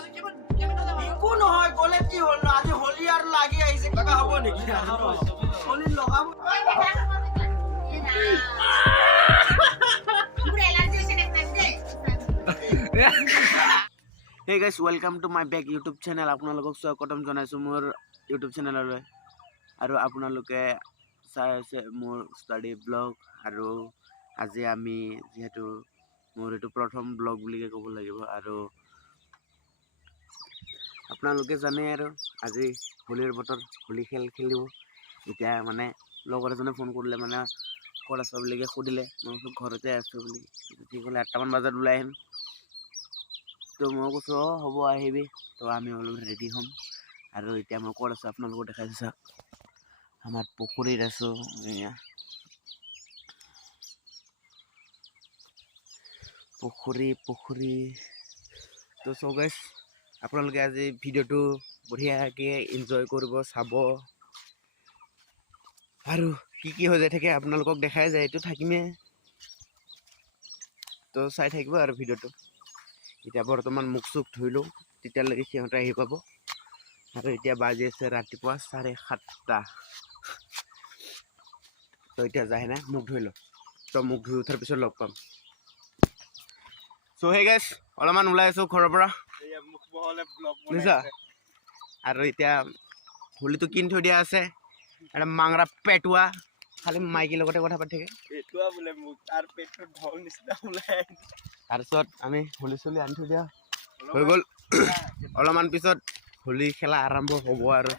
একো নহয় গলে কি হল ন আজি হোলি আৰু লাগি আহিছে কাকা হ'ব নেকি হোলি লগাব Hey guys, welcome to my back YouTube channel. আপোনালোকক স্বাগতম জনাইছো মোৰ YouTube চেনেললৈ আৰু আপোনালোকে চাই আছে মোৰ ষ্টাডি ব্লগ আৰু আজি আমি যেহেতু মোৰ এইটো প্ৰথম ব্লগ বুলিকে ক'ব লাগিব আৰু আপোনালোকে জানে আৰু আজি হোলিৰ বতৰ হোলি খেলিব এতিয়া মানে লগৰ এজনে ফোন কৰিলে মানে ক'ত আছ বুলিকে সুধিলে মই ঘৰতে আছো বুলি ঠিক হ'লে 8টা মান বজাত ওলাই আহিম তো মই কৈছো হ'ব আহিবি তো আমি অলপ ৰেডি হ'ম আৰু এতিয়া মই ক'ত আছো আপোনালোকক দেখাইছো চাওক আমাৰ পুখুৰীত আছো এয়া পুখুৰী তো সো গাইস আপোনালোকে আজি ভিডিঅ'টো বঢ়িয়াকৈ এনজয় কৰিব চাব আৰু কি হৈ যায় থাকে আপোনালোকক দেখাই যায় এইটো থাকিমে তো চাই থাকিব আৰু ভিডিঅ'টো এতিয়া বৰ্তমান মুখ চুখ ধুইলো তেতিয়ালৈকে সিহঁতে আহি পাব আৰু এতিয়া বাজি আছে ৰাতিপুৱা 7:30 তো এতিয়া যায় না মুখ ধুইলো তো মুখ ধুই উঠাৰ পিছত লগ পাম সো হে গাইস অলপমান ওলাই আছো ঘৰৰ পৰা মুখ বহলে ব্লগ বনাইছে আৰু এতিয়া হোলিটো কিন থৈ দিয়া আছে এটা মাংৰা পেটুৱা খালি মাইকি লগতে কথা পাতি থাকে পেটুৱা বোলে মুখ তাৰ পেটটো ঢল নিচিনা ওলাই তাৰপিছত আমি হোলি চলি আনি থৈ দিয়া হৈ গ'ল অলপমান পিছত হোলি খেলা আৰম্ভ হ'ব আৰু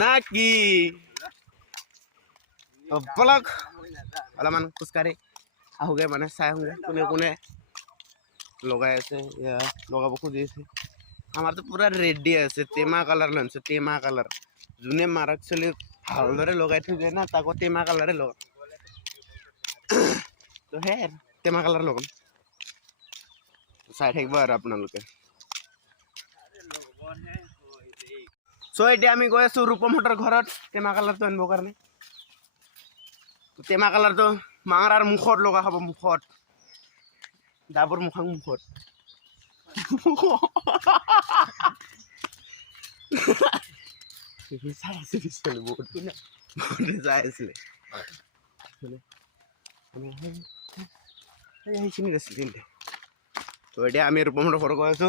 না কি ব্লগ অলপমান খোজকাঢ়ি আহোগে মানে চাই আহোগে কোনে কোনে লগাই আছে ইয়া লগাব খুজি আছে আমাৰতো পুৰা ৰেডি আছে টেমা কালাৰ লৈছে টেমা কালাৰ যোনে মাৰক চলি ভালদৰে লগাই থৈ যায় না তাকো টেমা কালাৰে লগাম তো হে টেমা কালাৰ লগাম চাই থাকিব আৰু আপোনালোকে চ' এতিয়া আমি গৈ আছো ৰূপমহঁতৰ ঘৰত টেমা কালাৰটো আনিবৰ কাৰণে টেমা কালাৰটো মাৰাৰ মুখত লগা হ'ব মুখত ডাবৰ মুখত চাই আছিলে বহুত যাই আছিলে সেইখিনিত আছিলে তো এতিয়া আমি ৰূপমহঁতৰ ঘৰত গৈ আছো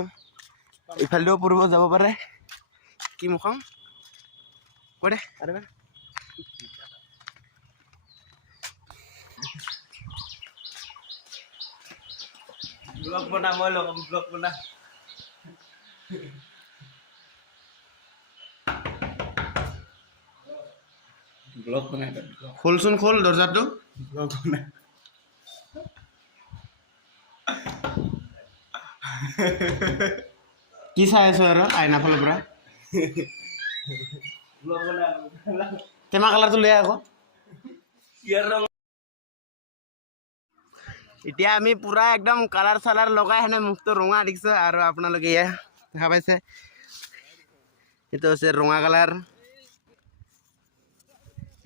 ইফালেও পঢ়িব যাব পাৰে কি মুখাম কৈ দে আৰু ব্লগ বনা মই লগাম ব্লগ বনা ব্লগ বনাই খোলচোন খোল দৰ্জাটো ব্লগ বনাই কি চাই আছো আৰু আইনা ফালৰ পৰা টেমা কালাৰটো লৈ আকৌ এতিয়া আমি পুৰা একদম কালাৰ চালাৰ লগাই হেনে মুখটো ৰঙা দেখিছো আৰু আপোনালোকে এয়া দেখা পাইছে এইটো হৈছে ৰঙা কালাৰ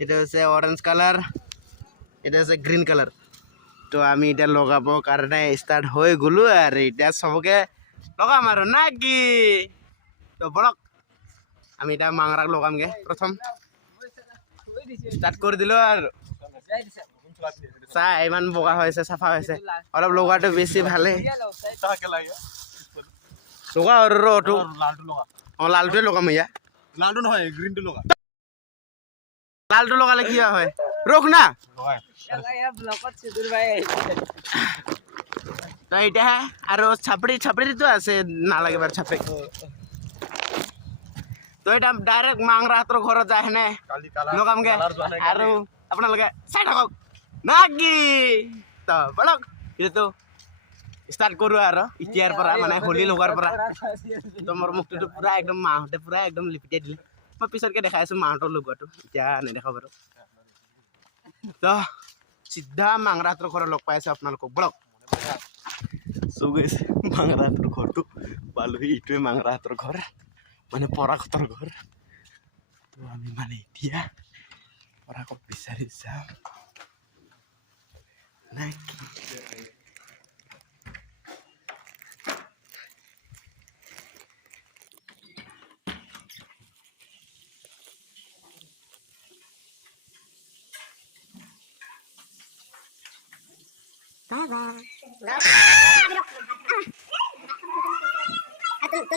এটা হৈছে অৰেঞ্জ কালাৰ এটা হৈছে গ্ৰীণ কালাৰ তো আমি এতিয়া লগাব কাৰণে ষ্টাৰ্ট হৈ গ'লো আৰু এতিয়া চবকে লগাম আৰু না কি তো বলক আমি এতিয়া মাংৰাক লগামগে প্ৰথম ষ্টাৰ্ট কৰি দিলো আৰু চাই ইমান বগা হৈছে চাফা হৈছে অলপ লগোৱাটো বেছি ভালে লগা আৰু ৰটো অঁ লালটোৱে লগাম ইয়া লালটো নহয় গ্ৰীণটো লগা লালটো লগালে কি হয় ৰখ না তো এতিয়া আৰু ছাপৰিটো আছে নালাগে বাৰু ছাপৰি তো এতিয়া ডাইৰেক্ট মাংৰা হাতৰ ঘৰত যায় হেনে লগামগে আৰু আপোনালোকে চাই থাকক না কি তো বলক এইটো ষ্টাৰ্ট কৰোঁ আৰু এতিয়াৰ পৰা মানে হোলি লগাৰ পৰা তো মোৰ মুখটোতো পুৰা একদম মাহঁতে পুৰা একদম লিপিটাই দিলে মই পিছতকৈ দেখাই আছোঁ মাহঁতৰ লগোৱাটো এতিয়া নেদেখাওঁ বাৰু তো চিধা মাংৰা হাতৰ ঘৰত লগ পাই আছোঁ আপোনালোকক বলক চ' গৈছে মাংৰা হাতৰ ঘৰটো পালোহি এইটোৱে মাংৰা হাতৰ ঘৰ মানে পৰাগতৰ ঘৰ তো আমি মানে এতিয়া পৰাগক বিচাৰি যাম নাকি Tuh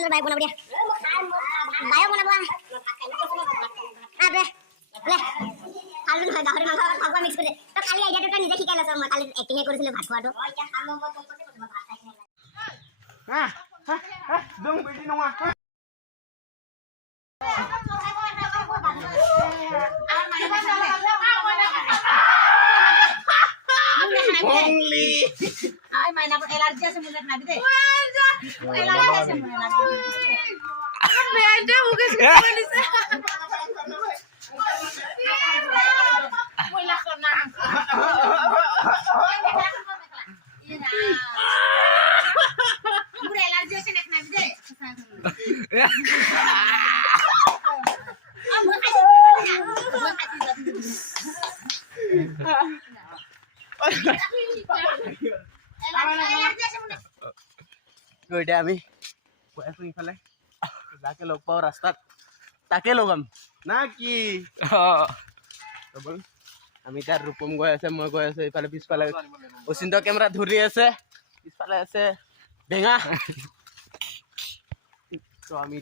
baik mana dia? Baik mana buah? Abe, boleh. Kalau nggak gaul nggak aku mix করে. তো খালি আইডিয়াটা নিজে শিকাইলা স্যার মই কালি অ্যাক্টিং কৰিছিল ভাত খোৱাটো। হ্যাঁ দম বেজি নমা only ay may na elargi আছে মুলে না দিতে এলার্জি আছে মুলে না বেয়াটা মুখে করে দিছে কইলা কোনা মুরে এলার্জি আছে না দিতে Udah ami aku ইফালে যাকে লগ পাও রাস্তাত তাকে লগাম নাকি আমি তাৰ ৰূপম গৈ আছে মই গৈ আছে ইফালে পিছফালে অচিন্ত কেমেৰা ধৰি আছে পিছফালে আছে বেঙা তো আমি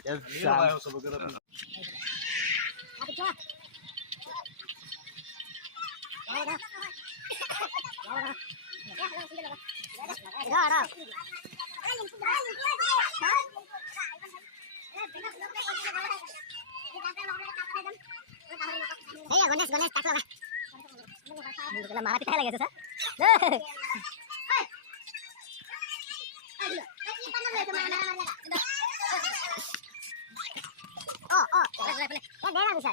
Gones, tak lo. Kalau marah kita lagi susah. Boleh. Ya, dia bisa.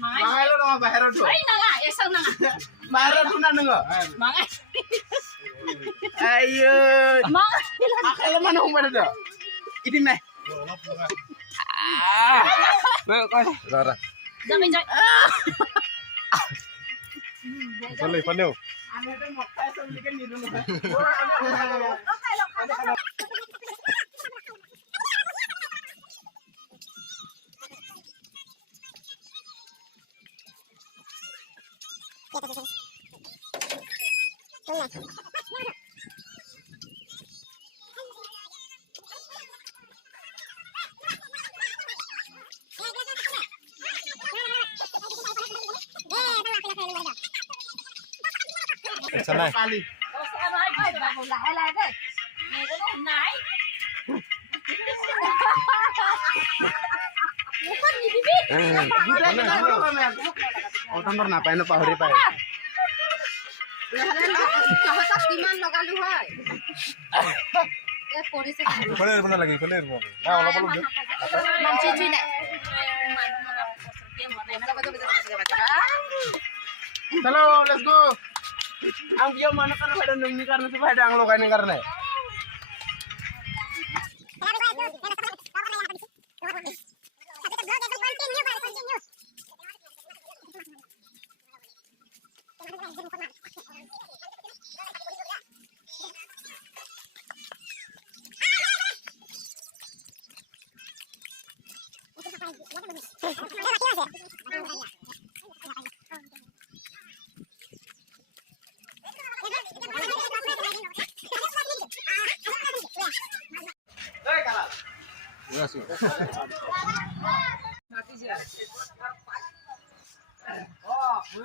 Mangai lo nama baheran tuh. Baheran tuh nang nggak? Ayo. Akal mana hong pada tuh? Ini nih. Rara. Jangan jangan. Boleh, pandai. Ame tuh mau kayak sembilan di dulu. Sana. Kali. Oh, nomor napain no pahuri pa. Boleh mana lagi? Boleh mau. Nah, kalau perlu. Halo, let's go. Ang dia mana kan ada nunggu karena tuh ada ang lo kan karena.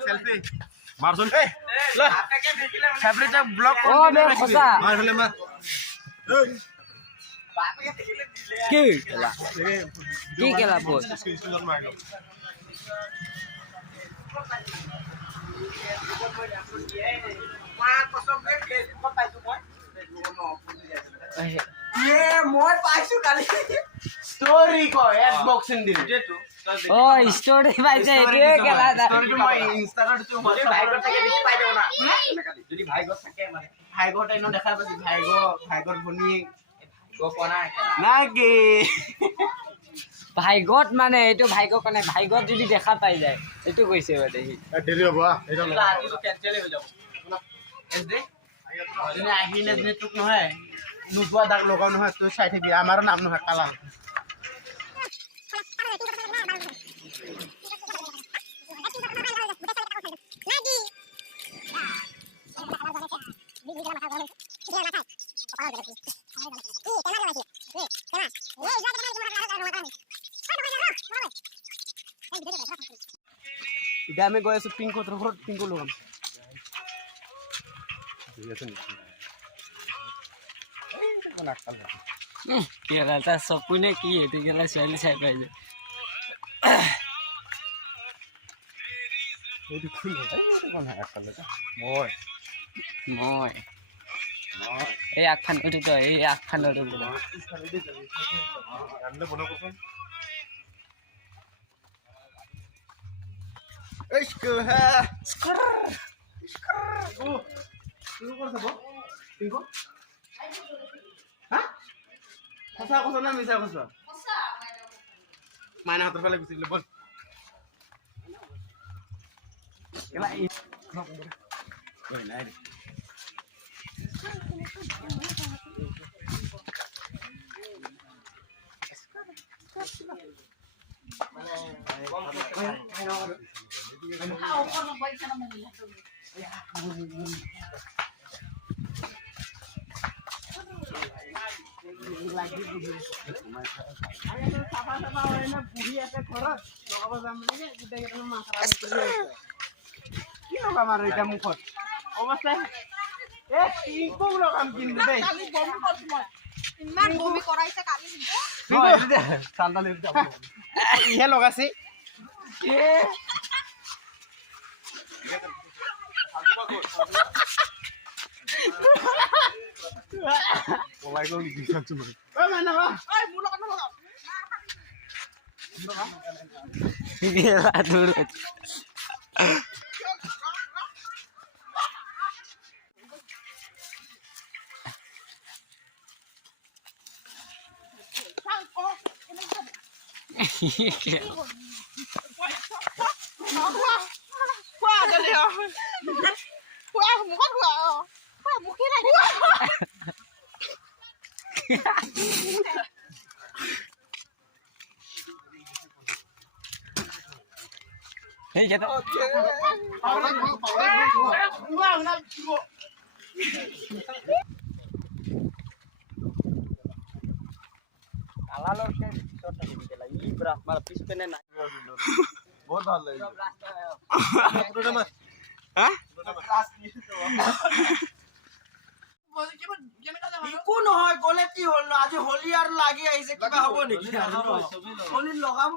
Selfie. Marsun. Lah. Selfie चा blog Oh, dia kosa. Mar film mar. Ki kela bos. Story ko Xbox din dito. Oh, story পাইছে একে খেলা Story to my Instagram to my যদি ভাই ঘর থাকে মানে ভাইগৰ টাইনো দেখা পাইছি ভাইগৰ ভনী নাকি ভাইগত মানে এইটো ভাইগক মানে ভাইগত যদি দেখা পাই যায় এইটো কৈছে মানে সি দেৰি হ'ব এইটো কেনচেল হৈ যাব আহিলে যদি তোক নহয় নোপোৱা দাগ লগাও নহয় তই চাই থাকিবি আমাৰো নাম নহয় কালা এতিয়া আমি গৈ আছো পিংকু ঘৰত পিংকু লগাম কেলা তাৰ চকুনে কি এইটো কেলা ছোৱালী চাই পাই যায় মই এই আগফানটো তই এই আগফানটো इश्क है पिंकु সঁচা কৈছ না মিছা কৈছ মাইনা হাতৰ ফালে গুচি দিলে বল কি লগাম আৰু এতিয়া মুখত অৱস্থা লগাম কিন্তু দেই ইমান বমি কৰাইছে কালি ইহে লগাইছি gila dulu Hei, jatuh. Kalau ke short tadi kita lagi berapa malah pis penen naik. বহুত ভাল লাগিল হা একো নহয় গলে কি হল আজি হোলি আৰু লাগি আহিছে কিবা হ'ব নেকি হোলি লগাব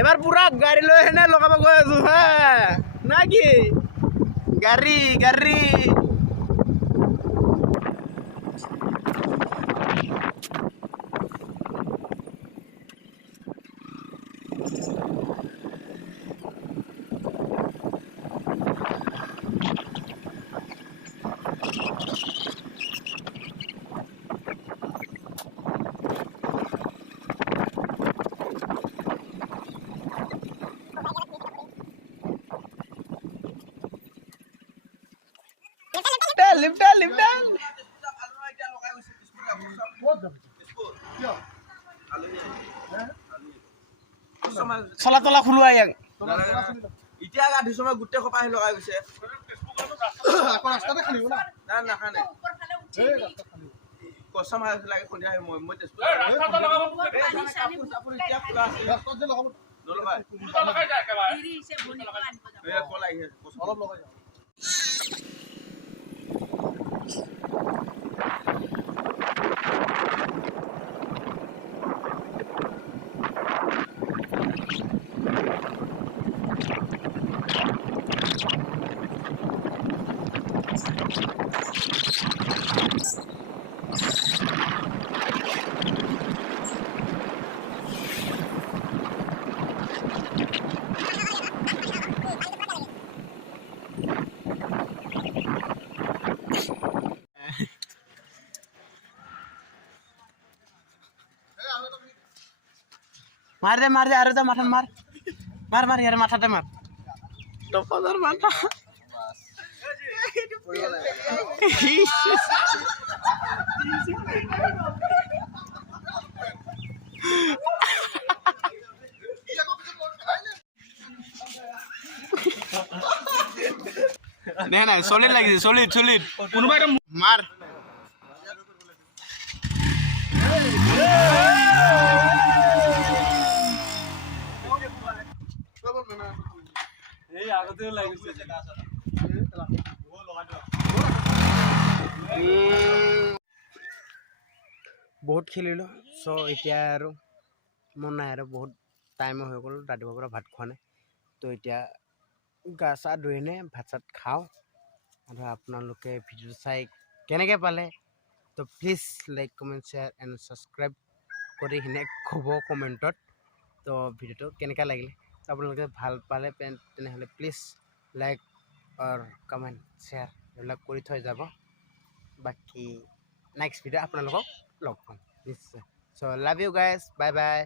এবাৰ পুৰা গাড়ী লৈ হেনে লগাব গৈ আছো হা নাকি গাড়ী লিফ্ট চলা তলা খোলোৱা ইয়াক এতিয়া গাধি সময় গোটেই খোপা আহি লগাই গৈছে ৰাস্তাতে খালিব না নাখানে কচম লাগে সন্ধিয়া মই তেজপুৰ অলপ লগাই मार दे अरे तो माथा मार यार माथा ते मार तो पदर माथा नहीं नहीं सॉलिड लगी सॉलिड मार बहुत खेलिलो सो इतना और मन ना और बहुत टाइम हो गल रातिपुৱাৰ ভাত খোৱা নাই তো এতিয়া গা চা ধুই নে ভাত চাত খাওঁ আৰু আপোনালোকে ভিডিঅ' চাই কেনেকৈ পালে তো please like comment share and subscribe কৰি কিনে ক'ব কমেণ্টত তো ভিডিঅ'টো কেনেকুৱা লাগিলে আপোনালোকে ভাল পালে তেনেহ'লে প্লিজ লাইক আৰু কমেণ্ট শ্বেয়াৰ এইবিলাক কৰি থৈ যাব বাকি নেক্সট ভিডিঅ' আপোনালোকক লগ পাম নিশ্চয় চ' love you guys bye bye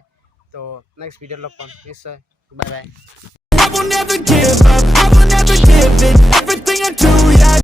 তো নেক্সট ভিডিঅ'ত লগ পাম নিশ্চয় বাই বাই